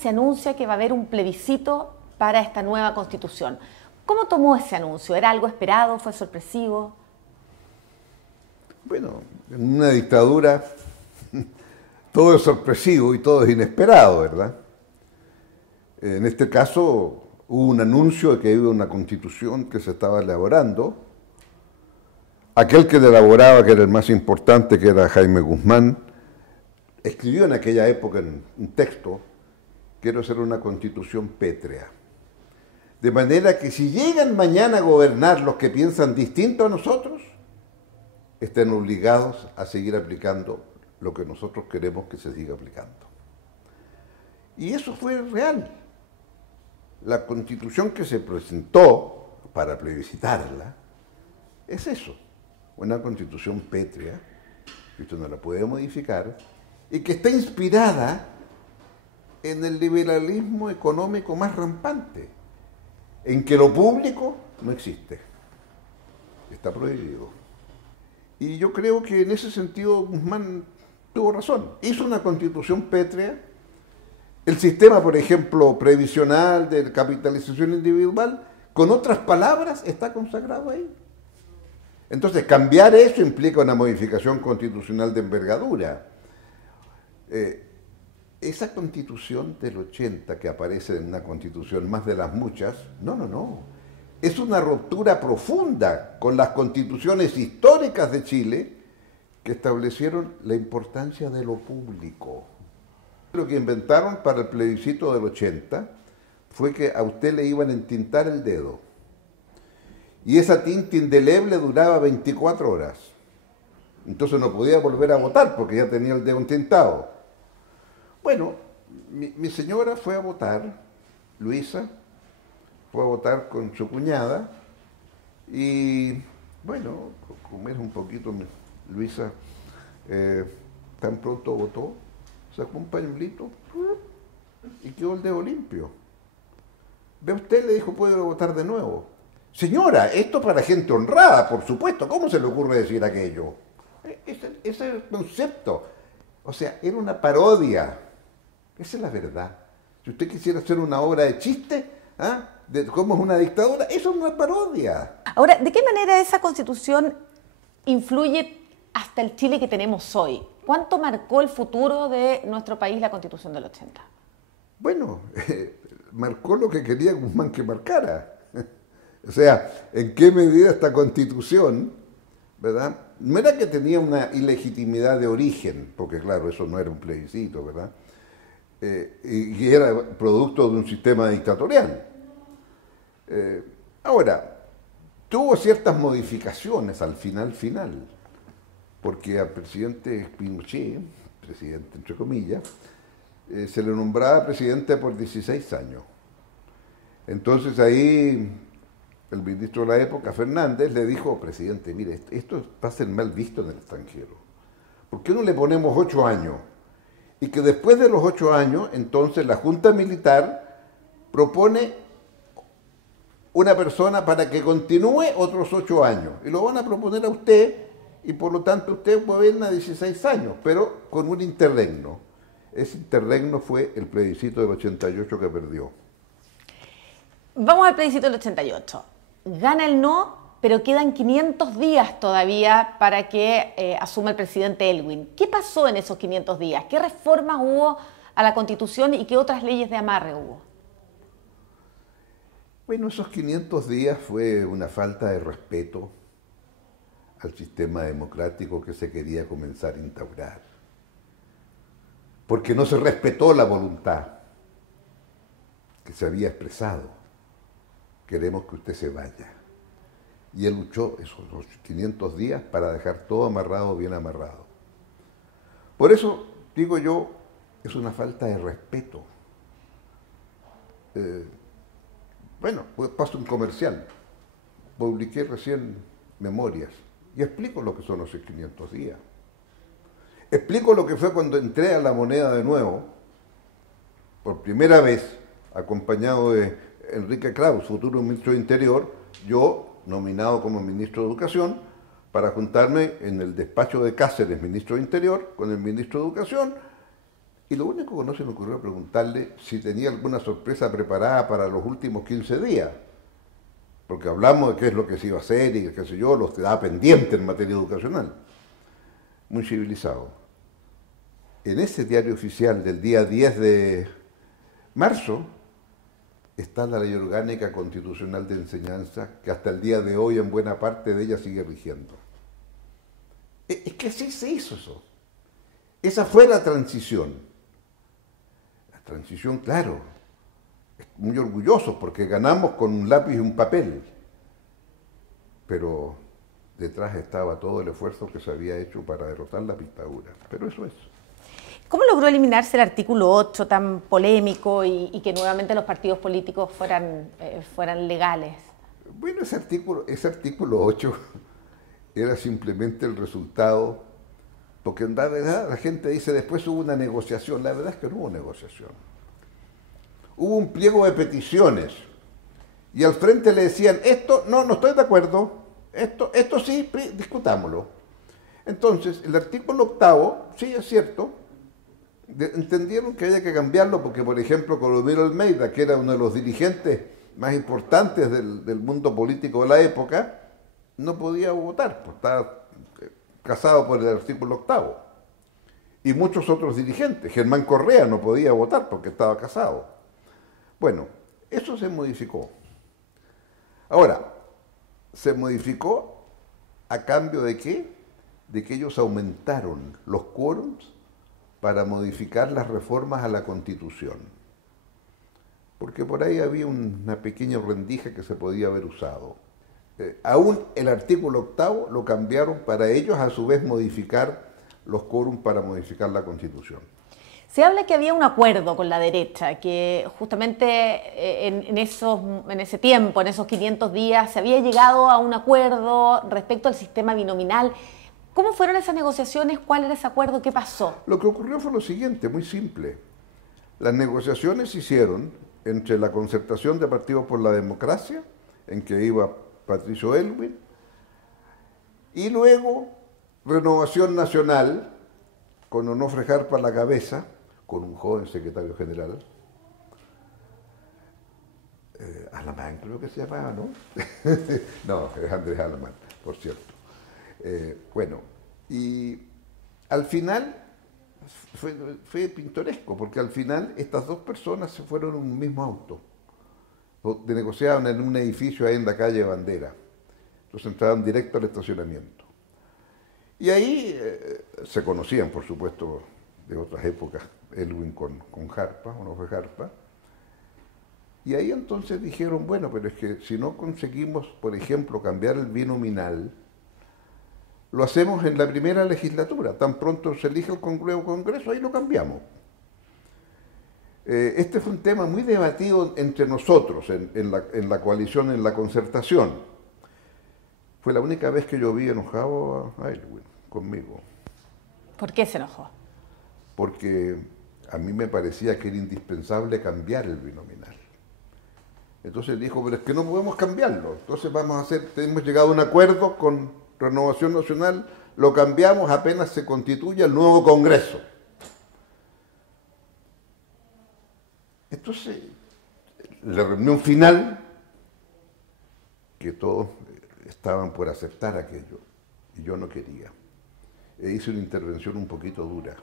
Se anuncia que va a haber un plebiscito para esta nueva constitución. ¿Cómo tomó ese anuncio? ¿Era algo esperado? ¿Fue sorpresivo? Bueno, en una dictadura todo es sorpresivo y todo es inesperado, ¿verdad? En este caso hubo un anuncio de que había una constitución que se estaba elaborando. Aquel que la elaboraba, que era el más importante, que era Jaime Guzmán, escribió en aquella época en un texto: quiero hacer una constitución pétrea. De manera que si llegan mañana a gobernar los que piensan distinto a nosotros, estén obligados a seguir aplicando lo que nosotros queremos que se siga aplicando. Y eso fue real. La constitución que se presentó para plebiscitarla es eso, una constitución pétrea, que usted no la puede modificar, y que está inspirada en el liberalismo económico más rampante, en que lo público no existe, está prohibido. Y yo creo que en ese sentido Guzmán tuvo razón. Hizo una constitución pétrea. El sistema, por ejemplo, previsional de capitalización individual, con otras palabras, está consagrado ahí. Entonces, cambiar eso implica una modificación constitucional de envergadura. Esa constitución del 80 que aparece en una constitución más de las muchas, no. Es una ruptura profunda con las constituciones históricas de Chile que establecieron la importancia de lo público. Lo que inventaron para el plebiscito del 80 fue que a usted le iban a entintar el dedo. Y esa tinta indeleble duraba 24 horas. Entonces no podía volver a votar porque ya tenía el dedo entintado. Bueno, mi señora fue a votar, Luisa, fue a votar con su cuñada y, bueno, como era un poquito, Luisa, tan pronto votó, sacó un pañuelito y quedó el dedo limpio. Ve usted, le dijo, puede votar de nuevo. Señora, esto para gente honrada, por supuesto, ¿cómo se le ocurre decir aquello? Ese es el concepto. O sea, era una parodia. Esa es la verdad. Si usted quisiera hacer una obra de chiste, de cómo es una dictadura, eso es una parodia. Ahora, ¿de qué manera esa constitución influye hasta el Chile que tenemos hoy? ¿Cuánto marcó el futuro de nuestro país la constitución del 80? Bueno, marcó lo que quería Guzmán que marcara. O sea, ¿en qué medida esta constitución, verdad? No era que tenía una ilegitimidad de origen, porque claro, eso no era un plebiscito, ¿verdad? Y era producto de un sistema dictatorial. Ahora, tuvo ciertas modificaciones al final, porque al presidente Pinochet, presidente entre comillas, se le nombraba presidente por 16 años. Entonces ahí el ministro de la época, Fernández, le dijo: presidente, mire, esto va a ser mal visto en el extranjero. ¿Por qué no le ponemos 8 años? Y que después de los 8 años, entonces la Junta Militar propone una persona para que continúe otros 8 años. Y lo van a proponer a usted, y por lo tanto usted gobierna 16 años, pero con un interregno. Ese interregno fue el plebiscito del 88 que perdió. Vamos al plebiscito del 88. Gana el no, pero quedan 500 días todavía para que asuma el presidente Elwin. ¿Qué pasó en esos 500 días? ¿Qué reformas hubo a la Constitución y qué otras leyes de amarre hubo? Bueno, esos 500 días fue una falta de respeto al sistema democrático que se quería comenzar a instaurar. Porque no se respetó la voluntad que se había expresado. Queremos que usted se vaya. Y él luchó esos 500 días para dejar todo amarrado, bien amarrado. Por eso, digo yo, es una falta de respeto. Bueno, pues paso un comercial. Publiqué recién memorias y explico lo que son los 500 días. Explico lo que fue cuando entré a La Moneda de nuevo, por primera vez, acompañado de Enrique Kraus, futuro ministro de Interior, yo nominado como ministro de Educación, para juntarme en el despacho de Cáceres, ministro de Interior, con el ministro de Educación, Y lo único que no se me ocurrió preguntarle si tenía alguna sorpresa preparada para los últimos 15 días. Porque hablamos de qué es lo que se iba a hacer y qué sé yo, los quedaba pendiente en materia educacional. Muy civilizado. En ese diario oficial del día 10 de marzo está la Ley Orgánica Constitucional de Enseñanza, que hasta el día de hoy en buena parte de ella sigue rigiendo. Es que sí se hizo eso. Esa fue la transición. La transición, claro, muy orgullosos porque ganamos con un lápiz y un papel, pero detrás estaba todo el esfuerzo que se había hecho para derrotar la dictadura. Pero eso es. ¿Cómo logró eliminarse el artículo 8 tan polémico y que nuevamente los partidos políticos fueran legales? Bueno, ese artículo 8 era simplemente el resultado, porque en verdad la gente dice después hubo una negociación. La verdad es que no hubo negociación. Hubo un pliego de peticiones y al frente le decían, esto no estoy de acuerdo, esto sí, discutámoslo. Entonces, el artículo 8, sí es cierto, entendieron que había que cambiarlo porque, por ejemplo, Clodomiro Almeida, que era uno de los dirigentes más importantes del mundo político de la época, no podía votar, pues estaba casado por el artículo 8. Y muchos otros dirigentes, Germán Correa no podía votar porque estaba casado. Bueno, eso se modificó. Ahora, ¿se modificó a cambio de qué? De que ellos aumentaron los quórums para modificar las reformas a la Constitución. Porque por ahí había una pequeña rendija que se podía haber usado. Aún el artículo 8 lo cambiaron para ellos a su vez modificar los quórums para modificar la Constitución. Se habla que había un acuerdo con la derecha, que justamente en ese tiempo, en esos 500 días, se había llegado a un acuerdo respecto al sistema binominal. ¿Cómo fueron esas negociaciones? ¿Cuál era ese acuerdo? ¿Qué pasó? Lo que ocurrió fue lo siguiente, muy simple. Las negociaciones se hicieron entre la Concertación de Partidos por la Democracia, en que iba Patricio Aylwin, y luego Renovación Nacional, con Onofre Jarpa a la cabeza, con un joven secretario general, Alamán creo que se llamaba, ¿no? No, es Andrés Alamán, por cierto. Bueno, y al final fue pintoresco, porque al final estas dos personas se fueron en un mismo auto. Negociaban en un edificio ahí en la calle Bandera. Entonces entraban directo al estacionamiento. Y ahí se conocían, por supuesto, de otras épocas, Aylwin con Jarpa, Onofre Jarpa. Y ahí entonces dijeron, bueno, pero es que si no conseguimos, por ejemplo, cambiar el binominal, lo hacemos en la primera legislatura. Tan pronto se elige el Congreso, ahí lo cambiamos. Este fue un tema muy debatido entre nosotros en la coalición, en la concertación. Fue la única vez que yo vi enojado a Aylwin conmigo. ¿Por qué se enojó? Porque a mí me parecía que era indispensable cambiar el binominal. Entonces dijo, pero es que no podemos cambiarlo. Entonces hemos llegado a un acuerdo con Renovación Nacional, lo cambiamos apenas se constituya el nuevo Congreso. Entonces, la reunión final, que todos estaban por aceptar aquello, y yo no quería. Hice una intervención un poquito dura.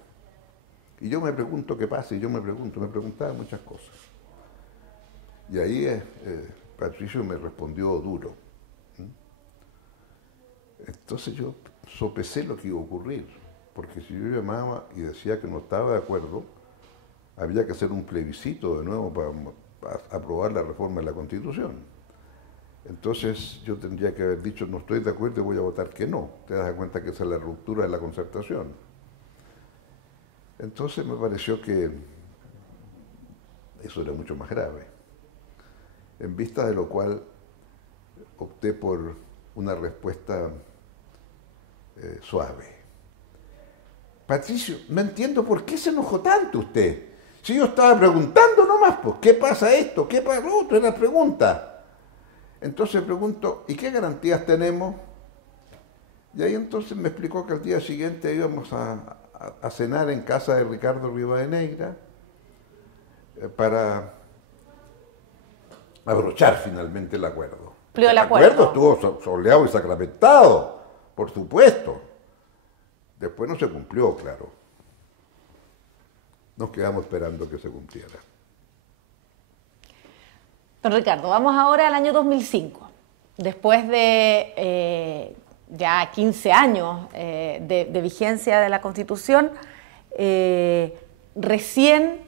Y yo me pregunto qué pasa, y me preguntaba muchas cosas. Y ahí Patricio me respondió duro. Entonces yo sopesé lo que iba a ocurrir, porque si yo llamaba y decía que no estaba de acuerdo, había que hacer un plebiscito de nuevo para aprobar la reforma de la Constitución. Entonces yo tendría que haber dicho, no estoy de acuerdo y voy a votar que no. Te das cuenta que esa es la ruptura de la concertación. Entonces me pareció que eso era mucho más grave. En vista de lo cual opté por una respuesta suave. Patricio, no entiendo por qué se enojó tanto usted. Si yo estaba preguntando nomás, pues, ¿qué pasa esto? ¿Qué pasa lo otro? Era la pregunta. Entonces pregunto, ¿y qué garantías tenemos? Y ahí entonces me explicó que al día siguiente íbamos a a cenar en casa de Ricardo Rivadeneira para abrochar finalmente el acuerdo. El acuerdo estuvo soleado y sacramentado, por supuesto. Después no se cumplió, claro. Nos quedamos esperando que se cumpliera. Don Ricardo, vamos ahora al año 2005. Después de ya 15 años de vigencia de la Constitución, recién,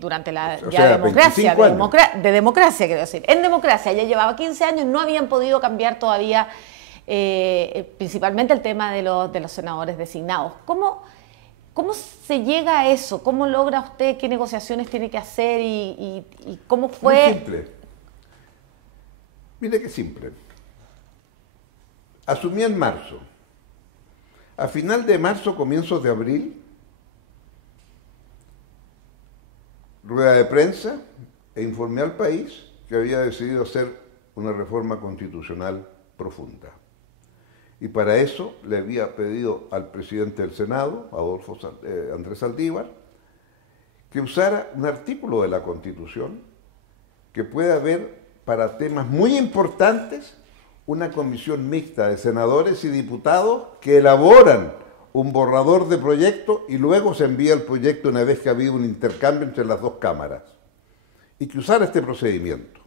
durante la democracia, de democracia, quiero decir, en democracia ya llevaba 15 años, no habían podido cambiar todavía principalmente el tema de los senadores designados. ¿Cómo se llega a eso? ¿Cómo logra usted? ¿Qué negociaciones tiene que hacer? ¿Y cómo fue? Muy simple. Mire qué simple. Asumí en marzo. A final de marzo, comienzos de abril, rueda de prensa e informé al país que había decidido hacer una reforma constitucional profunda. Y para eso le había pedido al presidente del Senado, Andrés Saldívar, que usara un artículo de la Constitución que pueda haber para temas muy importantes una comisión mixta de senadores y diputados que elaboran un borrador de proyecto y luego se envía el proyecto una vez que ha habido un intercambio entre las dos cámaras. Y que usara este procedimiento.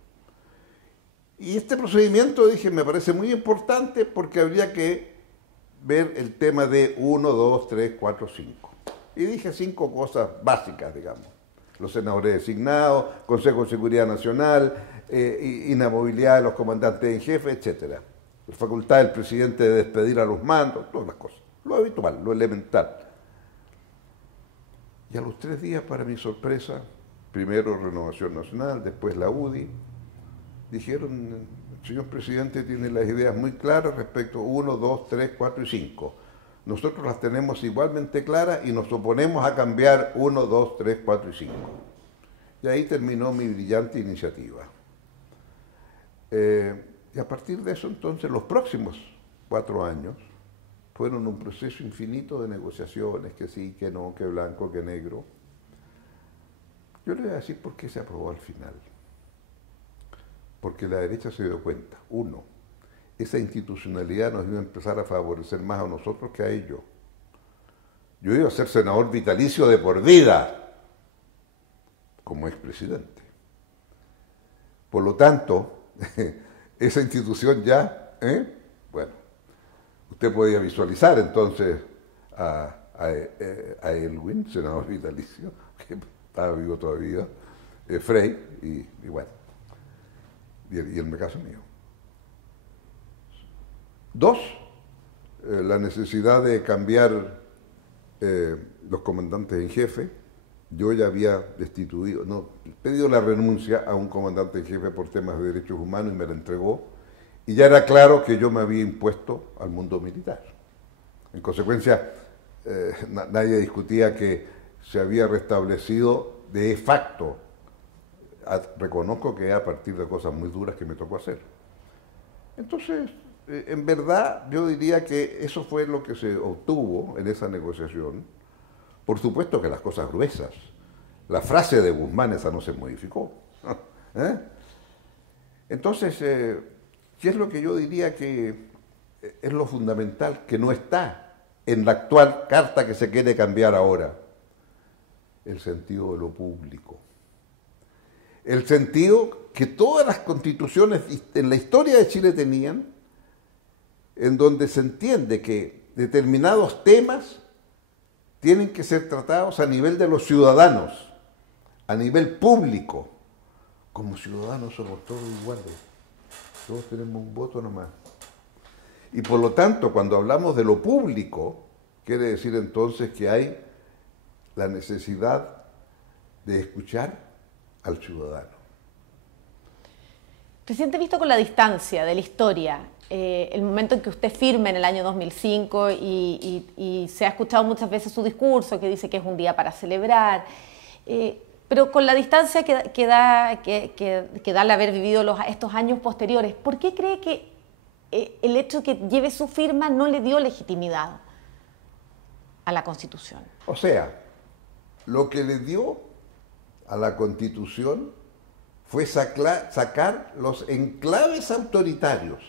Y este procedimiento, dije, me parece muy importante porque habría que ver el tema de 1, 2, 3, 4, 5. Y dije 5 cosas básicas, digamos. Los senadores designados, Consejo de Seguridad Nacional, inamovilidad de los comandantes en jefe, etc. La facultad del presidente de despedir a los mandos, todas las cosas. Lo habitual, lo elemental. Y a los 3 días, para mi sorpresa, primero Renovación Nacional, después la UDI, dijeron, el señor presidente tiene las ideas muy claras respecto a 1, 2, 3, 4 y 5. Nosotros las tenemos igualmente claras y nos oponemos a cambiar 1, 2, 3, 4 y 5. Y ahí terminó mi brillante iniciativa. Y a partir de eso, entonces, los próximos 4 años fueron un proceso infinito de negociaciones, que sí, que no, que blanco, que negro. Yo le voy a decir por qué se aprobó al final. Porque la derecha se dio cuenta, uno, esa institucionalidad nos iba a empezar a favorecer más a nosotros que a ellos. Yo iba a ser senador vitalicio de por vida, como expresidente. Por lo tanto, esa institución ya, bueno, usted podía visualizar entonces a Elwin, senador vitalicio, que estaba vivo todavía, Frey, y bueno, y el caso mío. 2, la necesidad de cambiar los comandantes en jefe. Yo ya había pedido la renuncia a un comandante en jefe por temas de derechos humanos y me la entregó. Y ya era claro que yo me había impuesto al mundo militar. En consecuencia, nadie discutía que se había restablecido de facto. Reconozco que a partir de cosas muy duras que me tocó hacer. Entonces, en verdad, yo diría que eso fue lo que se obtuvo en esa negociación. Por supuesto que las cosas gruesas. La frase de Guzmán, esa no se modificó. Entonces, ¿qué es lo que yo diría que es lo fundamental que no está en la actual carta que se quiere cambiar ahora? El sentido de lo público. El sentido que todas las constituciones en la historia de Chile tenían, en donde se entiende que determinados temas tienen que ser tratados a nivel de los ciudadanos, a nivel público. Como ciudadanos somos todos iguales, todos tenemos un voto nomás. Y por lo tanto, cuando hablamos de lo público, quiere decir entonces que hay la necesidad de escuchar al ciudadano. Presidente, visto con la distancia de la historia, el momento en que usted firme en el año 2005 y se ha escuchado muchas veces su discurso que dice que es un día para celebrar, pero con la distancia que da el haber vivido estos años posteriores, ¿por qué cree que el hecho de que lleve su firma no le dio legitimidad a la Constitución. O sea, lo que le dio a la Constitución fue sacar los enclaves autoritarios,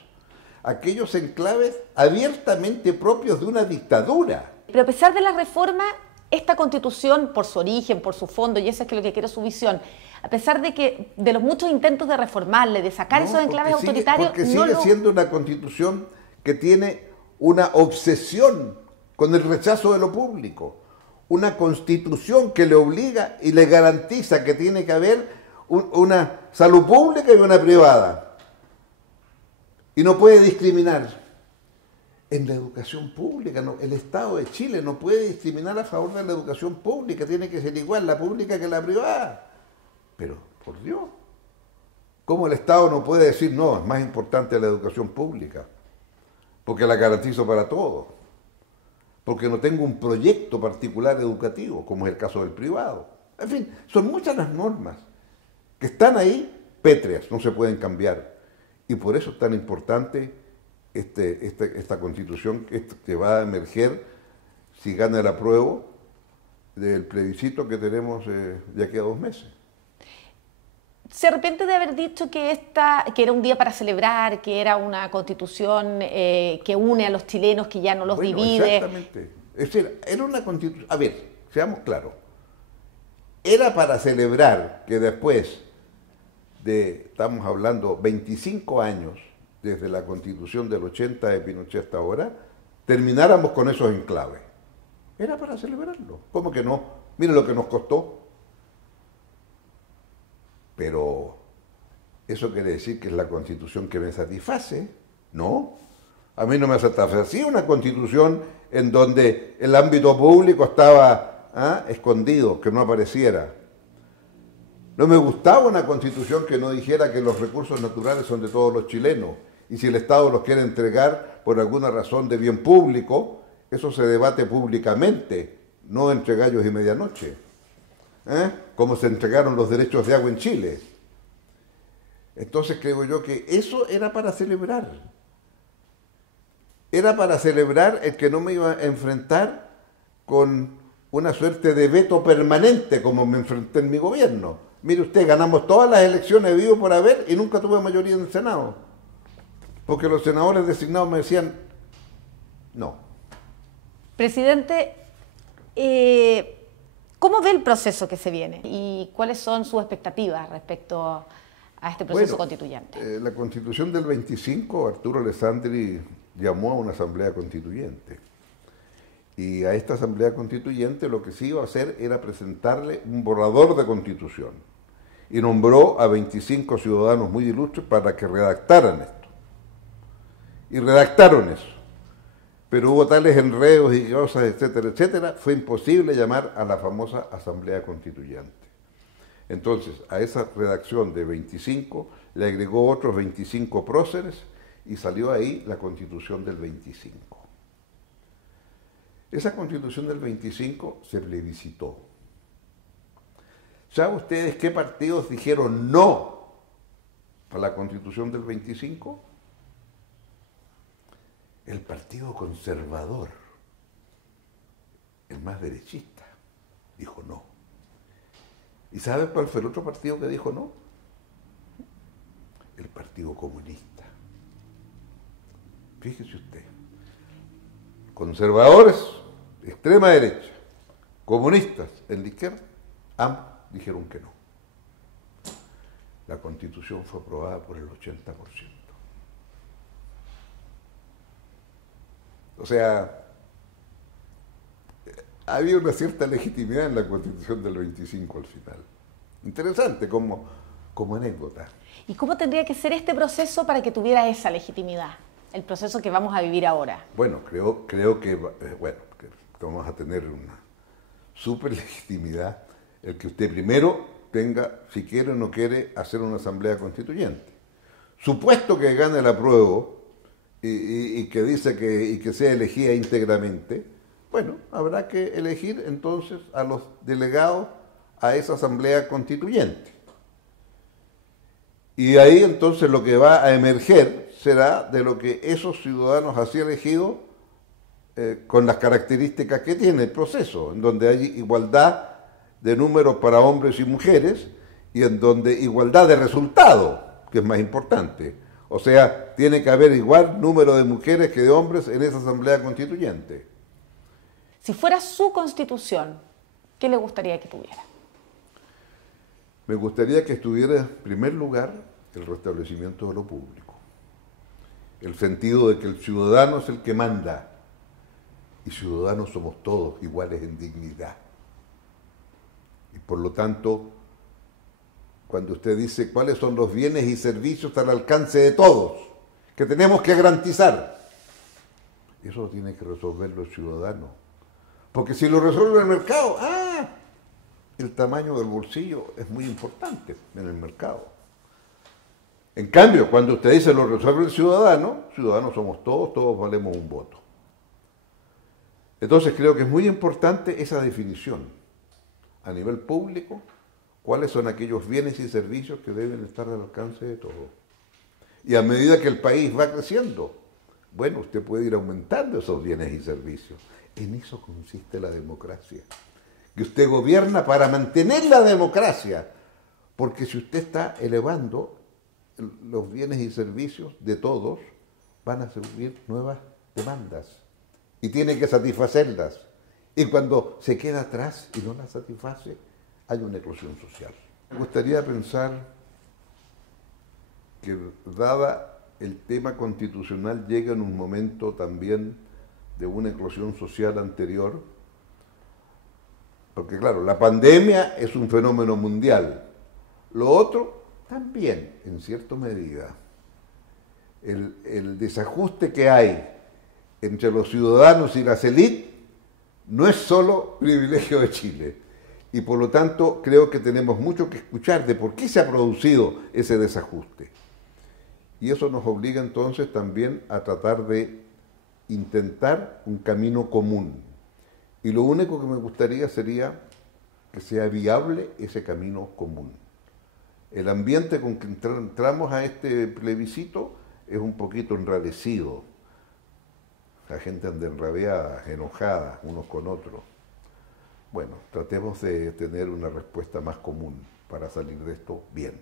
aquellos enclaves abiertamente propios de una dictadura. Pero a pesar de la reforma, esta Constitución, por su origen, por su fondo, y eso es lo que quiere su visión, a pesar de los muchos intentos de reformarle, de sacar esos enclaves autoritarios... Porque sigue siendo una Constitución que tiene una obsesión con el rechazo de lo público, una Constitución que le obliga y le garantiza que tiene que haber una salud pública y una privada. Y no puede discriminar. En la educación pública, no, el Estado de Chile no puede discriminar a favor de la educación pública, tiene que ser igual la pública que la privada. Pero, por Dios, ¿cómo el Estado no puede decir, no, es más importante la educación pública? Porque la garantizo para todos. Porque no tengo un proyecto particular educativo, como es el caso del privado. En fin, son muchas las normas que están ahí pétreas, no se pueden cambiar. Y por eso es tan importante esta Constitución que va a emerger si gana el apruebo del plebiscito que tenemos de aquí a 2 meses. ¿Se arrepiente de haber dicho que era un día para celebrar, que era una Constitución que une a los chilenos, que ya no los divide? Exactamente. Es decir, era una Constitución... A ver, seamos claros. Era para celebrar que después estamos hablando, 25 años desde la Constitución del 80 de Pinochet hasta ahora, termináramos con esos enclaves. Era para celebrarlo. ¿Cómo que no? Mire lo que nos costó. Pero eso quiere decir que es la Constitución que me satisface. No, a mí no me satisface. Sí, una Constitución en donde el ámbito público estaba escondido, que no apareciera. No me gustaba una Constitución que no dijera que los recursos naturales son de todos los chilenos y si el Estado los quiere entregar por alguna razón de bien público, eso se debate públicamente, no entre gallos y medianoche. Como se entregaron los derechos de agua en Chile. Entonces creo yo que eso era para celebrar. Era para celebrar el que no me iba a enfrentar con una suerte de veto permanente como me enfrenté en mi gobierno. Mire usted, ganamos todas las elecciones vivo por haber y nunca tuve mayoría en el Senado. Porque los senadores designados me decían, no. Presidente, ¿cómo ve el proceso que se viene? ¿Y cuáles son sus expectativas respecto a este proceso constituyente? La Constitución del 25, Arturo Alessandri llamó a una asamblea constituyente. Y a esta asamblea constituyente lo que se iba a hacer era presentarle un borrador de Constitución. Y nombró a 25 ciudadanos muy ilustres para que redactaran esto. Y redactaron eso. Pero hubo tales enredos y cosas, etcétera, etcétera, fue imposible llamar a la famosa Asamblea Constituyente. Entonces, a esa redacción de 25 le agregó otros 25 próceres y salió ahí la Constitución del 25. Esa Constitución del 25 se plebiscitó. ¿Saben ustedes qué partidos dijeron no a la Constitución del 25? El Partido Conservador, el más derechista, dijo no. ¿Y sabe cuál fue el otro partido que dijo no? El Partido Comunista. Fíjese usted, conservadores, extrema derecha, comunistas en la izquierda, ambos dijeron que no. La Constitución fue aprobada por el 80%. O sea, había una cierta legitimidad en la Constitución del 25 al final. Interesante como anécdota. ¿Y cómo tendría que ser este proceso para que tuviera esa legitimidad? El proceso que vamos a vivir ahora. Bueno, creo que vamos a tener una súper legitimidad el que usted primero tenga, si quiere o no quiere, hacer una asamblea constituyente. Supuesto que gane el apruebo y que dice que sea elegida íntegramente, bueno, habrá que elegir entonces a los delegados a esa asamblea constituyente. Y ahí entonces lo que va a emerger será de lo que esos ciudadanos así elegidos con las características que tiene el proceso, en donde hay igualdad de números para hombres y mujeres y en donde igualdad de resultado, que es más importante. O sea, tiene que haber igual número de mujeres que de hombres en esa Asamblea Constituyente. Si fuera su constitución, ¿qué le gustaría que tuviera? Me gustaría que estuviera en primer lugar el restablecimiento de lo público. El sentido de que el ciudadano es el que manda y ciudadanos somos todos iguales en dignidad. Y por lo tanto, cuando usted dice cuáles son los bienes y servicios al alcance de todos, que tenemos que garantizar, eso lo tiene que resolver los ciudadanos. Porque si lo resuelve el mercado, el tamaño del bolsillo es muy importante en el mercado. En cambio, cuando usted dice lo resuelve el ciudadano, ciudadanos somos todos, todos valemos un voto. Entonces creo que es muy importante esa definición a nivel público, cuáles son aquellos bienes y servicios que deben estar al alcance de todos. Y a medida que el país va creciendo, bueno, usted puede ir aumentando esos bienes y servicios. En eso consiste la democracia. Que usted gobierna para mantener la democracia, porque si usted está elevando los bienes y servicios de todos, van a surgir nuevas demandas y tiene que satisfacerlas. Y cuando se queda atrás y no las satisface, hay una eclosión social. Me gustaría pensar que, dada el tema constitucional, llega en un momento también de una eclosión social anterior, porque claro, la pandemia es un fenómeno mundial, lo otro también, en cierta medida. El desajuste que hay entre los ciudadanos y las élites no es solo privilegio de Chile. Y por lo tanto creo que tenemos mucho que escuchar de por qué se ha producido ese desajuste. Y eso nos obliga entonces también a tratar de intentar un camino común. Y lo único que me gustaría sería que sea viable ese camino común. El ambiente con que entramos a este plebiscito es un poquito enrarecido. La gente anda enrabiada, enojada unos con otros. Bueno, tratemos de tener una respuesta más común para salir de esto bien.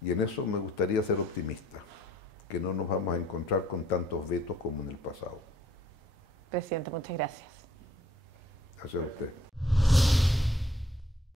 Y en eso me gustaría ser optimista, que no nos vamos a encontrar con tantos vetos como en el pasado. Presidente, muchas gracias. Gracias a usted.